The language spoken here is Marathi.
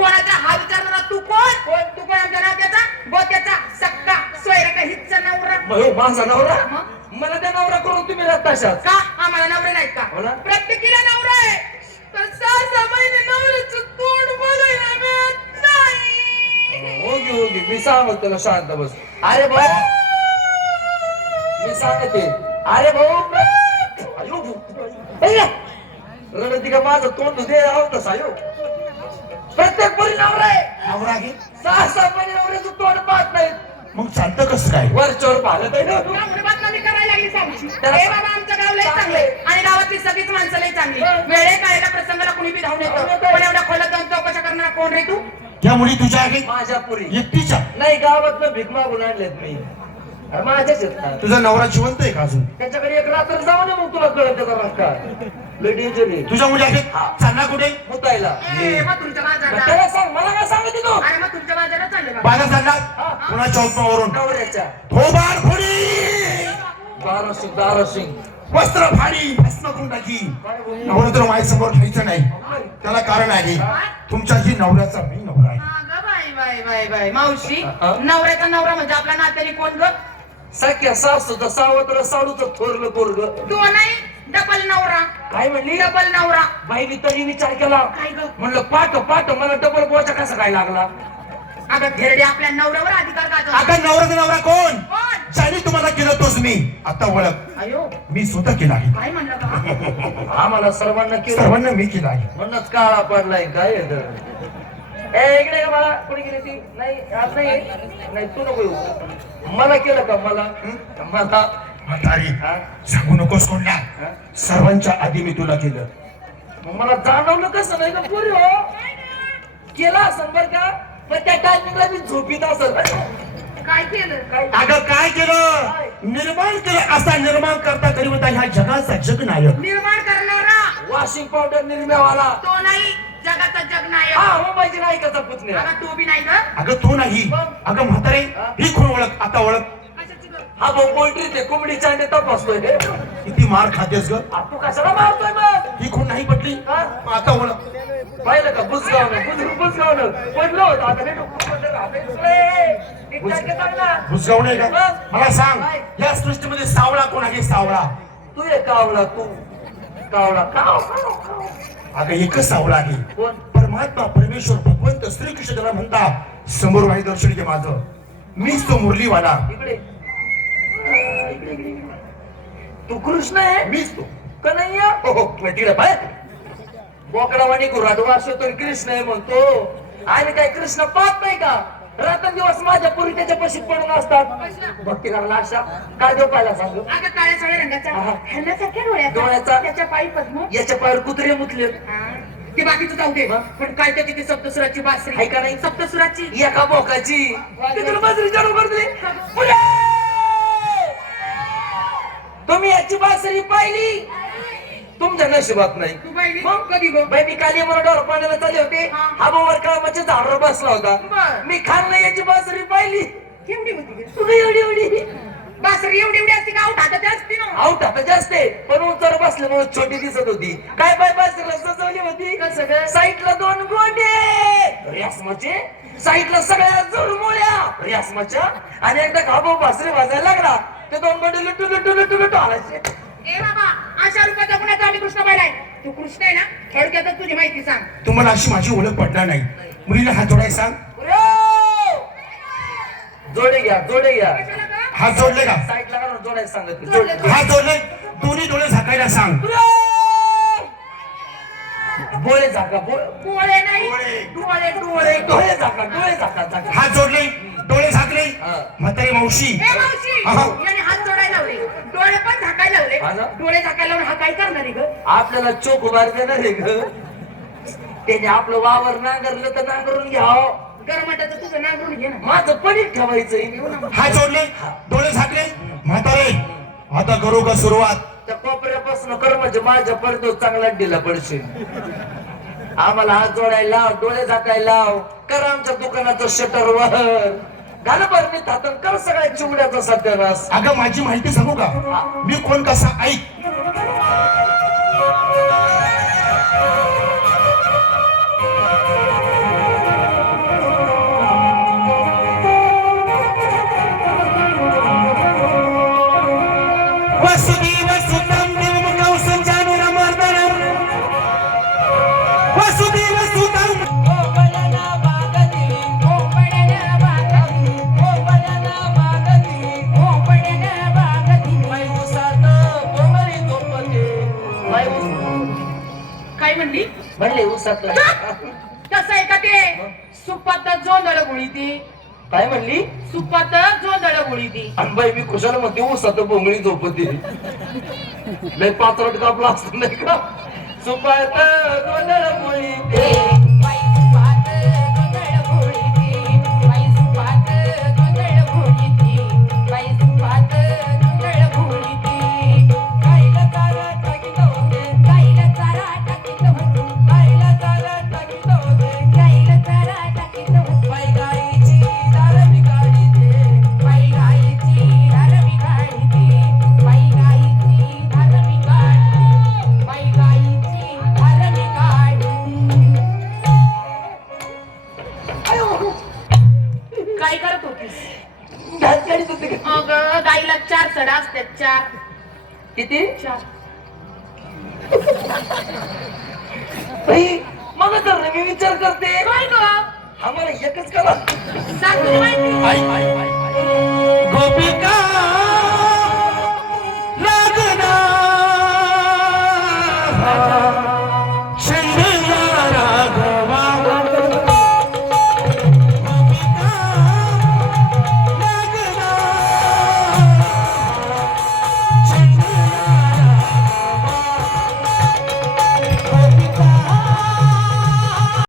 कोणाचा हा विचारणारा तू कोण? तू कोण? आमच्या नात्याचा गोत्याचा सक्का सोयरा का हिच्चा नवरा? माझा नवरा? मला त्या नवरा करून तुम्ही तशाच का? आम्हाला नवरे नाहीत का? प्रत्येकीला नवरा आहे. पण 6 महिने नवऱ्याचं तोंड बघायला मिळत नाही. ओके मी सांगतो तुला शांत बस. अरे भाऊ मी सांगते. अरे भाऊ रणती का माझं तोंड दे आवत सायो. प्रत्येक पोरी नवरा आहे. नवरा घे 6 महिने नवऱ्याचं तोंड पाहत नाही. मग चालतं कसं काय? वरच्यावर पाहत आहे ना. त्यामुळे बदनामी करायला लागली सांगची. हे बाबा आमचं गाव लय चांगले आणि गावातली सगळीच माणसं लय चांगली. वेळे काळेला प्रसंगाला कुणी बी धावून येतं. पण एवढ्या खोलात जाऊन चौकशा करणारा कोण रे तू? त्या मुली तुझ्या आहे माझ्या पुरी एकटीच्या? नाही गावातलं भीक मागून आणलेत मी. अरे माझ्याच आहेत ना. तुझा नवरा जिवंत आहे का अजून? त्याच्याकडे एक रात्र जाऊ नये मग तुला कळत त्याचा रस्ता. लेडीजली तुझ्या मुली आहेत? चालला कुठे? मुतायला. मग तुमच्या बाजारात. त्याला सांग मला काय सांगते तू? अरे मग तुमच्या बाजारात चालले बाबा. बाजार चालला कुणाच्या उपमावरून? नवऱ्याच्या थोबाड फोडी, दारसिंग वस्त्र फाडी, भस्म करून टाकी. नवरा तर माझ्या समोर ठेवायचं नाही. त्याला कारण आहे तुमच्याही नवऱ्याचा मी नवरा आहे. बाय मावशी नवऱ्याचा नवरा म्हणजे आपला नात्याने कोण ग? सख्या सासूचा सावत्र साडूचं थोरलं पोरग. तू नाही डबल नवरा. काय म्हणली? डबल नवरा. बाईनी तरी विचार केला. काय ग? म्हणलं पाठ मला डबल बोचा कसा काय लागला? अगं घेरडे आपल्या नवऱ्यावर अधिकार गाजवतात. आता नवराचा नवरा कोण? कोण? ज्याने तुम्हाला केलं तोच मी. आता ओळख. अयो मी स्वतः केला आहे. काय म्हणलं का? आम्हाला सर्वांना केलं. सर्वांना मी केला आहे. म्हणूनच काळा पडलाय. काय इकडे का मला कोणी गेली ती? नाही आज नाही तू नको येऊ. मला केलं का? मला म्हातारी सांगू नकोस कोणला. सर्वांच्या आधी मी तुला केलं. मग मला जाणवलं कसं नाही का पुरी हो केला असं बर का. पण त्या टायमिंगला मी झोपीत असेल. काय केलं? काय अगं काय केलं? निर्माण केलं. असा निर्माण करता करी होता ह्या जगाचा जगनायक. निर्माण करणारा वॉशिंग पावडर निर्म्यावाला. तो नाही जगाचा जगनायक. हा मुंबईची नायकाचा पुतण्या. अगं तू बी नाही ग. अगं तो नाही. अगं म्हातारे ही कोण ओळख? आता ओळख. कशाची ग? हा भाऊ पोल्ट्री ते कोंबडीच्या अंडे तपासतोय. किती मार खातेस ग? तू कशाला मारतोय मग? ही कोण नाही पटली? मग आता ओळख. पाहिलं का बुजगावनं पडलं होतं. आता नाही भुसगावणे का? मला सांग या सृष्टीमध्ये सावळा कोण आहे? सावळा तू ये कावला. तू कावला काव. अगं एकच सावळा आहे. कोण? परमात्मा परमेश्वर भगवंत श्रीकृष्ण त्याला म्हणता समोर वाणी दर्शन घे माझं. मीच तो मुरलीवाला. इकडे तू कृष्ण आहे. मीच तो कन्हैया. तिकडे पाय बोकडावाणी गुराड वाशतो कृष्ण आहे म्हणतो. आणि काय कृष्ण पाहत नाही का? रात्रंदिवस माझ्या पुरी त्याच्या पशी पडून असतात. भक्ती करायला अशा काय देऊ पाहिला सांग. अगं काळ्या साड्या रंगाचा हरणासारख्या डोळ्याचा. त्याच्या पायी पद्म. याच्या पायावर कुत्रे मुतले. ते बाकीचं जाऊ दे. पण काय त्या तिथे सप्तसुराची बासरी आहे का नाही? सप्तसुराची एका बोकाची तिकडे बाजरी चालू करते. तुम्ही याची बासरी पाहिली? तुमच्या नशिबात नाही. तू पाहिली? कधी गो? बाई मी काली मला डोर पाण्याला चालले होते. हा भाऊवर काळमाच्या झाडावर बसला होता. मी खाल्लं याची बासरी पाहिली. एवढी होती ग? तुम्ही एवढी बासरी एवढी असते का? आऊट हातात असते ना. आऊट आता जास्त आहे पण उंचावर बसल्यामुळे छोटी दिसत होती. काय बाय बासरीला सजवली होती? कसं ग? साईडला 2 गोंडे रेशमाचे. साईडला सगळ्या जोडमुळ्या रेशमाच्या. आणि एकदा घाबो बासरी वाजायला लागला ते 2 गोंडे लुटू आलायचे. ए बाबा अशा रूपाचा कुणाचा आम्ही कृष्ण पाहिलाय. तू कृष्ण आहे ना? थोडक्यात तुझी माहिती सांग. तुम्हाला अशी माझी ओळख पडणार नाही. मुलीला हात जोडाय सांग. जोडे घ्या कशाला ग? हात जोडले का? साईडला का जोडायला सांगत. हात जोडले. दोन्ही डोळे झाकायला सांग. बोळे झाका डोळे नाही डोळे झाका. हात जोडले. डोळे झाकले. म्हातारी मावशी. ए मावशी याने हात जोडायला लावले. डोळे पण झाकायला लावले. डोळे झाकायला लावून हा काय करणार आहे ग? आपल्याला चोख उभार देणार आहे ग. त्याने आपलं वावर नांगरलं तर नांगरून घ्यावं. गरमाटाचं तुझं नांगरून घे ना. माझं पणीत ठेवायचंय. हात जोडले. डोळे झाकले. म्हातारे आता करू का सुरुवात? त्या कोपऱ्यापासून कर म्हणजे माझ्या पर्यंत चांगला दिला पडशील. आम्हाला हात जोडायला लाव. डोळे झाकायला लाव. कर आमच्या दुकानाचं शटर वर घाल बरं हातून कर सगळ्या चिवड्याचा सत्यानाश. अगं माझी माहिती सांगू का? मी कोण कसा ऐक. ऊसात कसं आहे का ते सुपात जोंधळ गुळी ती काय म्हणली सुपात जोंधळ गुळी ती अनबाई मी कुशाला म्हणते ऊसात बोंगळी झोपते लय पाचरट कापला असत नाही का सुपात गोंधळ मुळी ते काय करत होतीस घास काढीत होते का? अगं गाईला 4 सडा असतात 4 किती 4 बाई, मग तर मी विचार करते काय ग आम्हाला एकच करा सांग तुला माहिती आई आई आई